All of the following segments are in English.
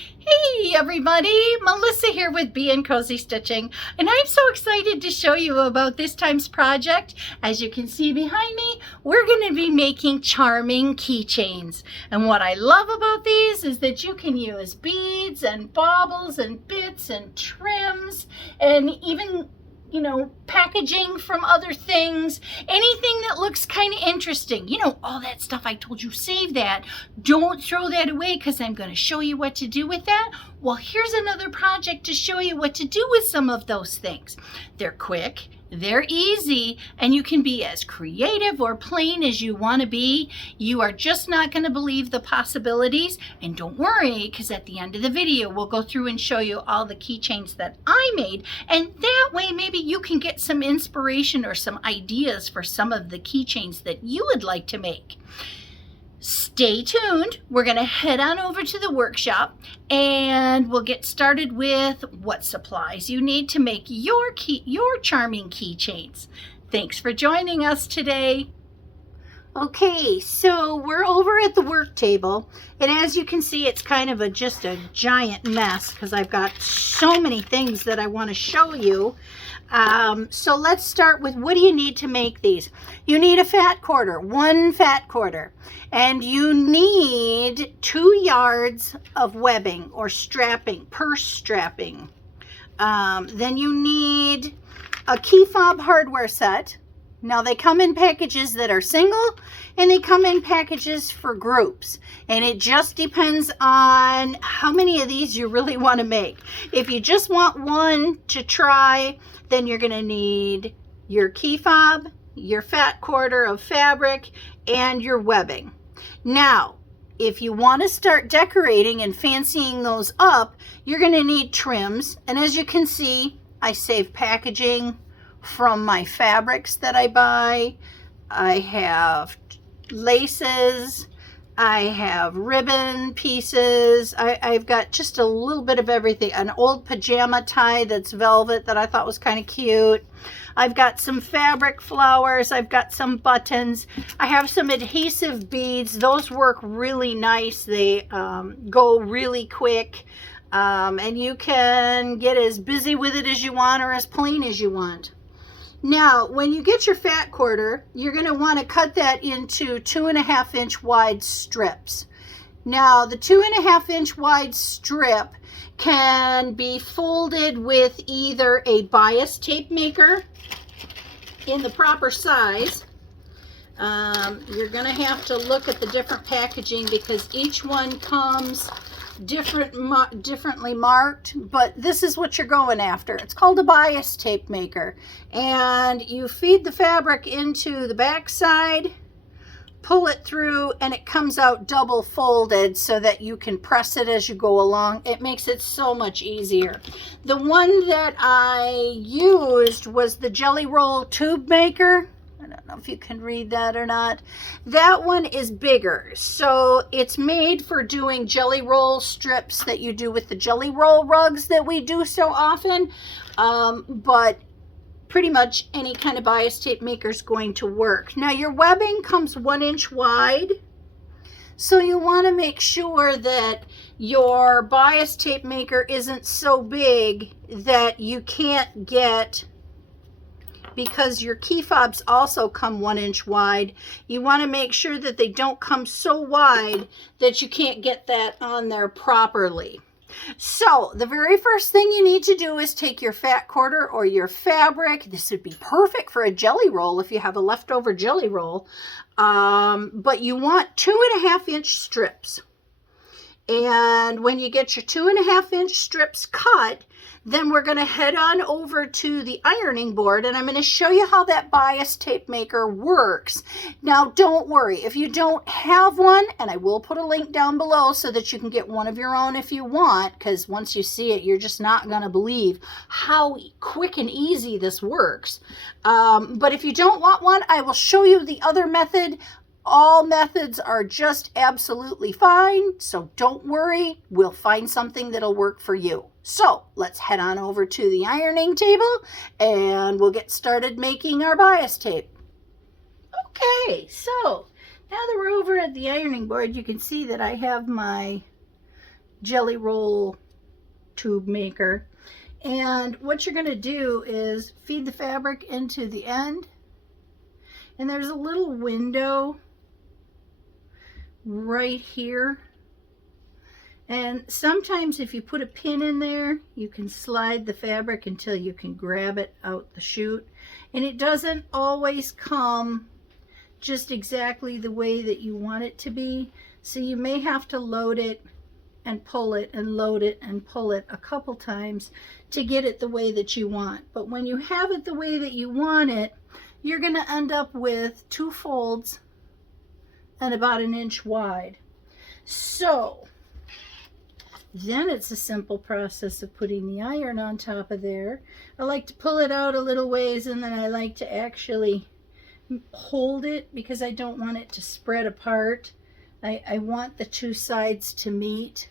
Hey everybody, Melissa here with Bee and Cozy Stitching, and I'm so excited to show you about this time's project. As you can see behind me, we're going to be making charming keychains. And what I love about these is that you can use beads and baubles and bits and trims and even packaging from other things, anything that looks kind of interesting. All that stuff I told you, save that. Don't throw that away because I'm going to show you what to do with that. Well, here's another project to show you what to do with some of those things. They're quick, they're easy, and you can be as creative or plain as you want to be. You are just not going to believe the possibilities. And don't worry, because at the end of the video, we'll go through and show you all the keychains that I made. And that way, maybe you can get some inspiration or some ideas for some of the keychains that you would like to make. Stay tuned. We're going to head on over to the workshop and we'll get started with what supplies you need to make your charming keychains. Thanks for joining us today. Okay, so we're over at the work table, and as you can see, it's kind of just a giant mess because I've got so many things that I want to show you. So let's start with, what do you need to make these? You need a fat quarter, one fat quarter, and you need 2 yards of webbing or strapping, purse strapping. Then you need a key fob hardware set. Now they come in packages that are single, and they come in packages for groups, and it just depends on how many of these you really want to make. If you just want one to try, then you're going to need your key fob, your fat quarter of fabric, and your webbing. Now, if you want to start decorating and fancying those up, you're going to need trims, and as you can see, I save packaging from my fabrics that I buy. I have laces, I have ribbon pieces, I've got just a little bit of everything. An old pajama tie that's velvet that I thought was kind of cute. I've got some fabric flowers, I've got some buttons, I have some adhesive beads. Those work really nice. They go really quick, and you can get as busy with it as you want or as plain as you want. Now, when you get your fat quarter, you're going to want to cut that into 2.5-inch wide strips. Now, the 2.5-inch wide strip can be folded with either a bias tape maker in the proper size. You're going to have to look at the different packaging because each one comes differently marked, but this is what you're going after. It's called a bias tape maker, and you feed the fabric into the back side, pull it through, and it comes out double folded so that you can press it as you go along. It makes it so much easier. The one that I used was the jelly roll tube maker. I don't know if you can read that or not. That one is bigger, so it's made for doing jelly roll strips that you do with the jelly roll rugs that we do so often, but pretty much any kind of bias tape maker is going to work. Now, your webbing comes 1 inch wide, so you want to make sure that your bias tape maker isn't so big that you can't get, because your key fobs also come 1 inch wide. You want to make sure that they don't come so wide that you can't get that on there properly. So the very first thing you need to do is take your fat quarter or your fabric. This would be perfect for a jelly roll if you have a leftover jelly roll, but you want 2.5-inch strips. And when you get your 2.5-inch strips cut, then we're going to head on over to the ironing board, and I'm going to show you how that bias tape maker works. Now, don't worry if you don't have one, and I will put a link down below so that you can get one of your own if you want, because once you see it, you're just not going to believe how quick and easy this works. But if you don't want one, I will show you the other method. All methods are just absolutely fine, so don't worry. We'll find something that'll work for you. So let's head on over to the ironing table and we'll get started making our bias tape. Okay, so now that we're over at the ironing board, you can see that I have my jelly roll tube maker. And what you're going to do is feed the fabric into the end, and there's a little window right here. And sometimes if you put a pin in there, you can slide the fabric until you can grab it out the chute. And it doesn't always come just exactly the way that you want it to be. So you may have to load it and pull it and load it and pull it a couple times to get it the way that you want. But when you have it the way that you want it, you're going to end up with 2 folds and about 1 inch wide. So then it's a simple process of putting the iron on top of there. I like to pull it out a little ways, and then I like to actually hold it because I don't want it to spread apart. I want the 2 sides to meet.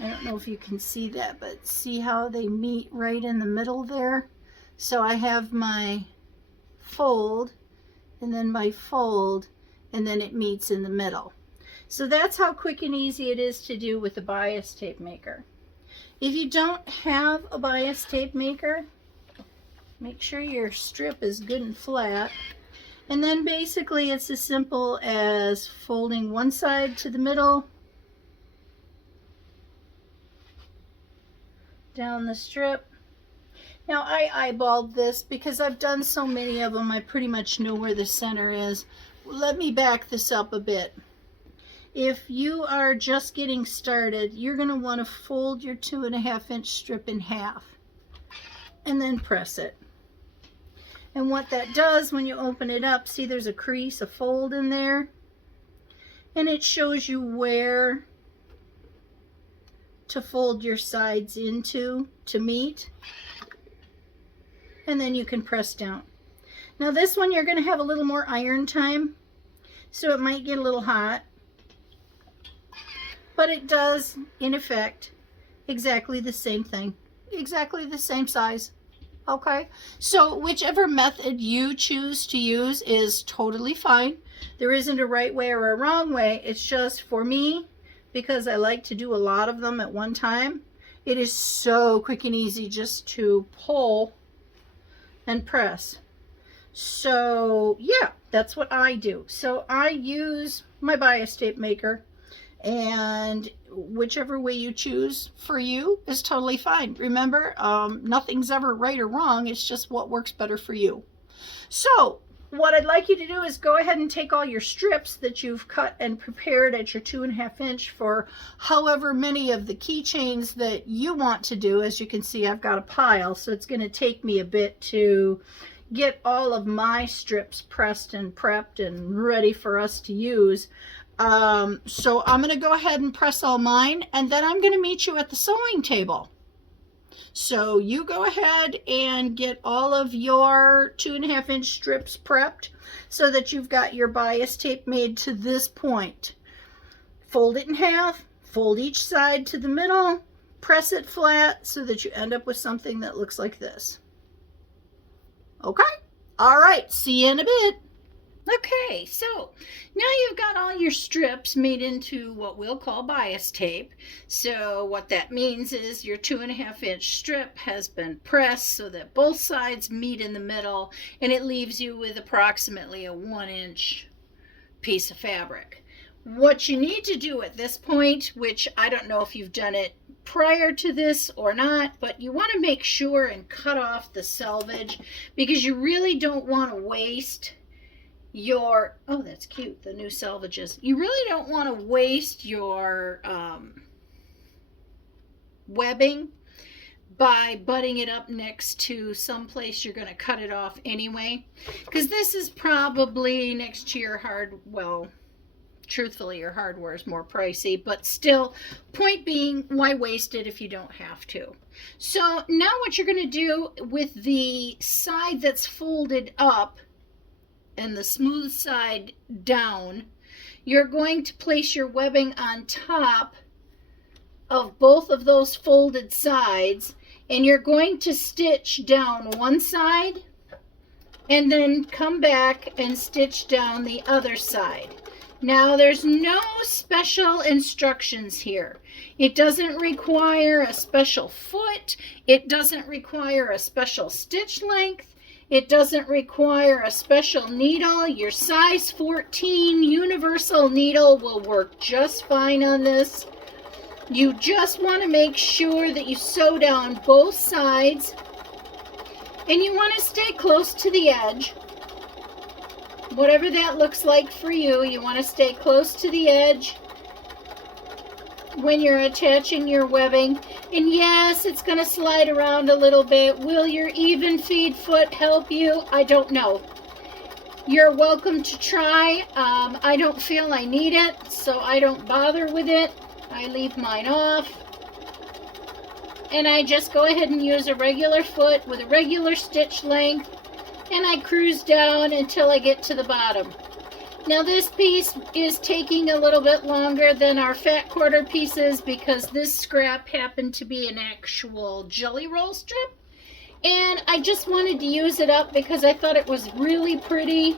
I don't know if you can see that, but see how they meet right in the middle there? So I have my fold, and then my fold, and then it meets in the middle. So that's how quick and easy it is to do with the bias tape maker. If you don't have a bias tape maker, make sure your strip is good and flat. And then basically it's as simple as folding one side to the middle, down the strip. Now I eyeballed this because I've done so many of them, I pretty much know where the center is. Let me back this up a bit. If you are just getting started, you're going to want to fold your 2.5 inch strip in half and then press it. And what that does when you open it up, see there's a crease, a fold in there, and it shows you where to fold your sides into to meet, and then you can press down. Now this one you're going to have a little more iron time, so it might get a little hot. But it does, in effect, exactly the same thing. Exactly the same size. Okay? So whichever method you choose to use is totally fine. There isn't a right way or a wrong way. It's just for me, because I like to do a lot of them at one time, it is so quick and easy just to pull and press. So yeah, that's what I do. So I use my bias tape maker, and whichever way you choose for you is totally fine. Remember, nothing's ever right or wrong. It's just what works better for you. So what I'd like you to do is go ahead and take all your strips that you've cut and prepared at your 2.5 inch for however many of the keychains that you want to do. As you can see, I've got a pile, so it's going to take me a bit to get all of my strips pressed and prepped and ready for us to use. So I'm going to go ahead and press all mine, and then I'm going to meet you at the sewing table. So you go ahead and get all of your 2.5 inch strips prepped so that you've got your bias tape made to this point. Fold it in half, fold each side to the middle, press it flat so that you end up with something that looks like this. Okay? All right, see you in a bit. Okay, so now you've got all your strips made into what we'll call bias tape. So what that means is your 2.5 inch strip has been pressed so that both sides meet in the middle, and it leaves you with approximately a 1 inch piece of fabric. What you need to do at this point, which I don't know if you've done it prior to this or not, but you want to make sure and cut off the selvage, because you really don't want to waste your, oh, that's cute, the new selvages. You really don't want to waste your webbing by butting it up next to some place you're going to cut it off anyway, because this is probably next to your well, truthfully, your hardware is more pricey, but still, point being, why waste it if you don't have to? So now what you're going to do with the side that's folded up and the smooth side down, you're going to place your webbing on top of both of those folded sides, and you're going to stitch down one side and then come back and stitch down the other side. Now there's no special instructions here. It doesn't require a special foot. It doesn't require a special stitch length. It doesn't require a special needle. Your size 14 universal needle will work just fine on this. You just want to make sure that you sew down both sides, and you want to stay close to the edge. Whatever that looks like for you, you want to stay close to the edge when you're attaching your webbing. And yes, it's going to slide around a little bit. Will your even feed foot help you? I don't know. You're welcome to try. I don't feel I need it, so I don't bother with it. I leave mine off. And I just go ahead and use a regular foot with a regular stitch length, and I cruise down until I get to the bottom. Now this piece is taking a little bit longer than our fat quarter pieces because this scrap happened to be an actual jelly roll strip, and I just wanted to use it up because I thought it was really pretty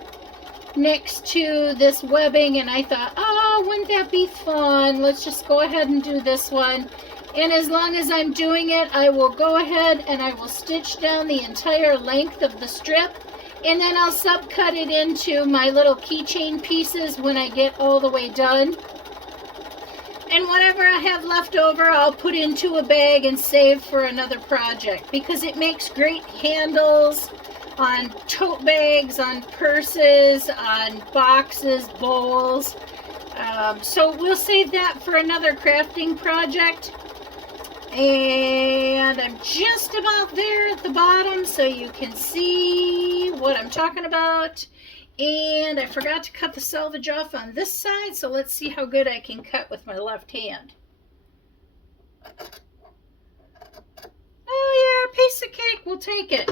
next to this webbing, and I thought, oh, wouldn't that be fun? Let's just go ahead and do this one. And as long as I'm doing it, I will go ahead and I will stitch down the entire length of the strip, and then I'll subcut it into my little keychain pieces when I get all the way done. And whatever I have left over, I'll put into a bag and save for another project, because it makes great handles on tote bags, on purses, on boxes, bowls. So we'll save that for another crafting project. And I'm just about there at the bottom so you can see what I'm talking about. And I forgot to cut the selvage off on this side, so let's see how good I can cut with my left hand. Oh yeah, piece of cake, we'll take it.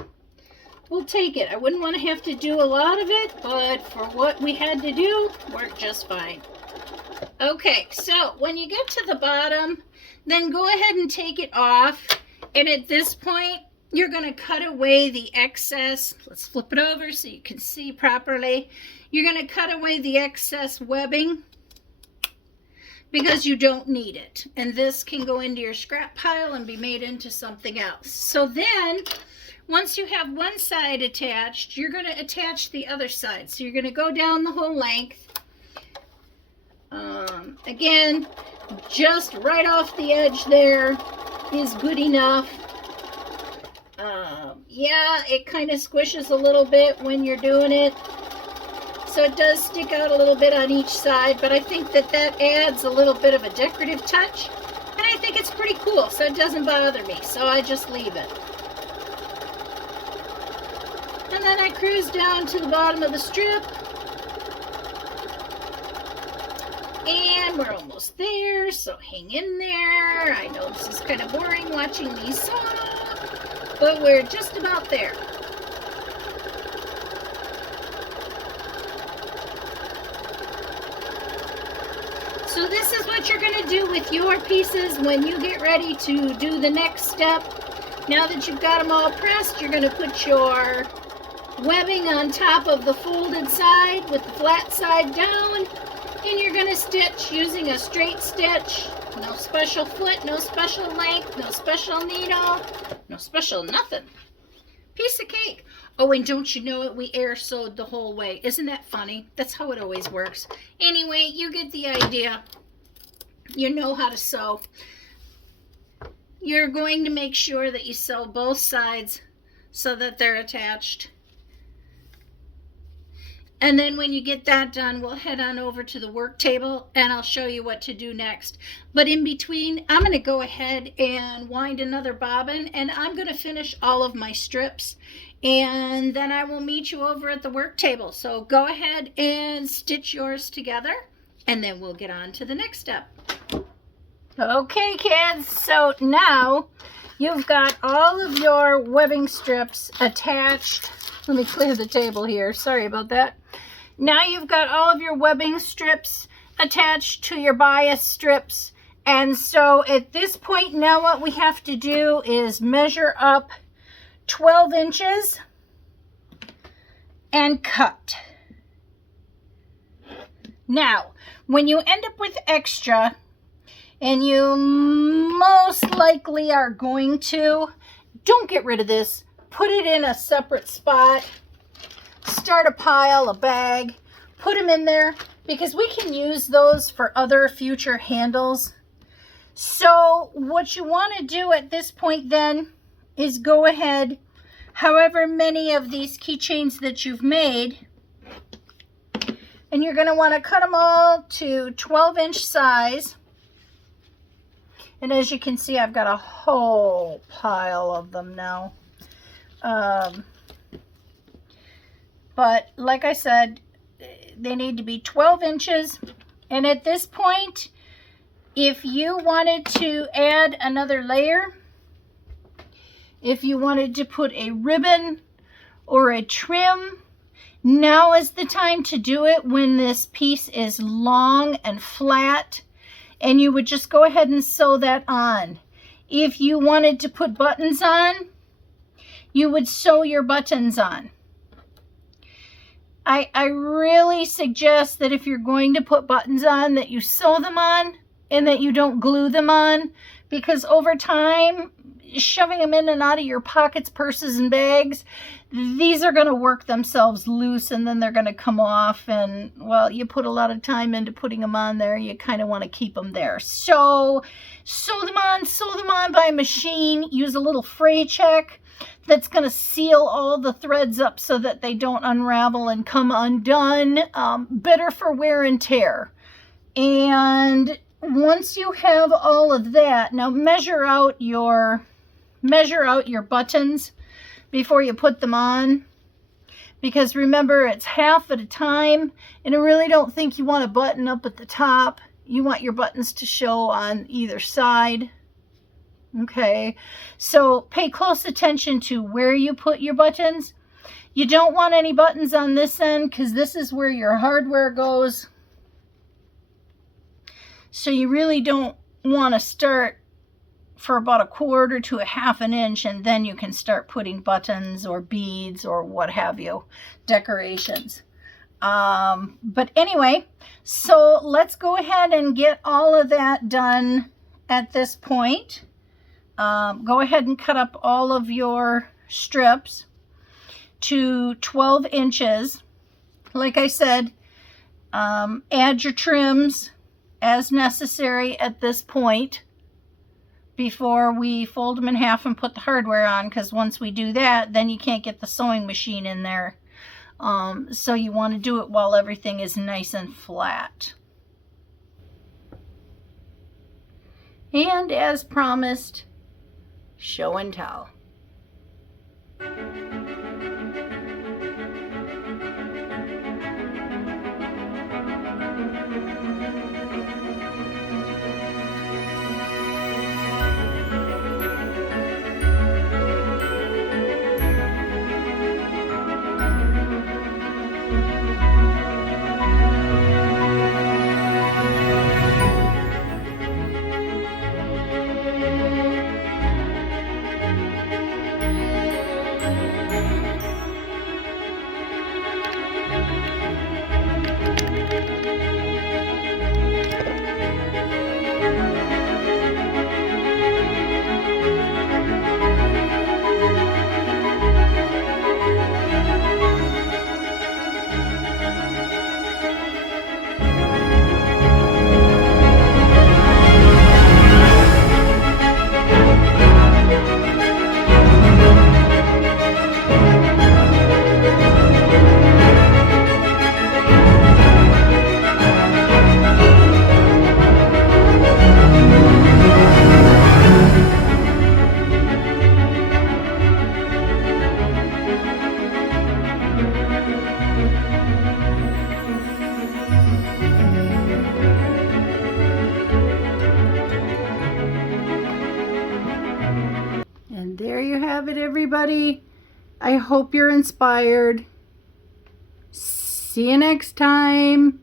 We'll take it. I wouldn't want to have to do a lot of it, but for what we had to do, worked just fine. Okay, so when you get to the bottom, then go ahead and take it off, and at this point you're going to cut away the excess. Let's flip it over so you can see properly. You're going to cut away the excess webbing because you don't need it, and this can go into your scrap pile and be made into something else. So then once you have one side attached, you're going to attach the other side. So you're going to go down the whole length. Again, just right off the edge there is good enough. Yeah, it kind of squishes a little bit when you're doing it, so it does stick out a little bit on each side, but I think that that adds a little bit of a decorative touch, and I think it's pretty cool, so it doesn't bother me, so I just leave it. And then I cruise down to the bottom of the strip. And we're almost there, so hang in there. I know this is kind of boring watching me sew, but we're just about there. So this is what you're going to do with your pieces when you get ready to do the next step. Now that you've got them all pressed, you're going to put your webbing on top of the folded side with the flat side down. And you're going to stitch using a straight stitch. No special foot, no special length, no special needle, no special nothing. Piece of cake. Oh, and don't you know it? We air sewed the whole way. Isn't that funny? That's how it always works. Anyway, you get the idea. You know how to sew. You're going to make sure that you sew both sides so that they're attached. And then when you get that done, we'll head on over to the work table and I'll show you what to do next. But in between, I'm going to go ahead and wind another bobbin, and I'm going to finish all of my strips. And then I will meet you over at the work table. So go ahead and stitch yours together, and then we'll get on to the next step. Okay, kids, so now you've got all of your webbing strips attached. Let me clear the table here. Sorry about that. Now you've got all of your webbing strips attached to your bias strips. And so at this point now what we have to do is measure up 12 inches and cut. Now, when you end up with extra, and you most likely are going to, don't get rid of this. Put it in a separate spot. Start a pile, a bag. Put them in there because we can use those for other future handles. So what you want to do at this point then is go ahead, however many of these keychains that you've made, and you're going to want to cut them all to 12-inch size. And as you can see, I've got a whole pile of them now. But like I said, they need to be 12 inches. And at this point, if you wanted to add another layer, if you wanted to put a ribbon or a trim, now is the time to do it when this piece is long and flat. And you would just go ahead and sew that on. If you wanted to put buttons on, you would sew your buttons on. I really suggest that if you're going to put buttons on, that you sew them on and that you don't glue them on, because over time, shoving them in and out of your pockets, purses, and bags, these are going to work themselves loose and then they're going to come off. And, well, you put a lot of time into putting them on there. You kind of want to keep them there. So sew them on by machine. Use a little fray check that's going to seal all the threads up so that they don't unravel and come undone. Better for wear and tear. And once you have all of that, now measure out your buttons before you put them on, because remember, it's half at a time, and I really don't think you want a button up at the top. You want your buttons to show on either side. Okay, so pay close attention to where you put your buttons. You don't want any buttons on this end because this is where your hardware goes. So you really don't want to start for about 1/4 to 1/2 inch, and then you can start putting buttons or beads or what have you, decorations. But anyway, so let's go ahead and get all of that done at this point. Go ahead and cut up all of your strips to 12 inches. Like I said, add your trims as necessary at this point before we fold them in half and put the hardware on, because once we do that, then you can't get the sewing machine in there. So you want to do it while everything is nice and flat. And as promised, show and tell. There you have it, everybody. I hope you're inspired. See you next time.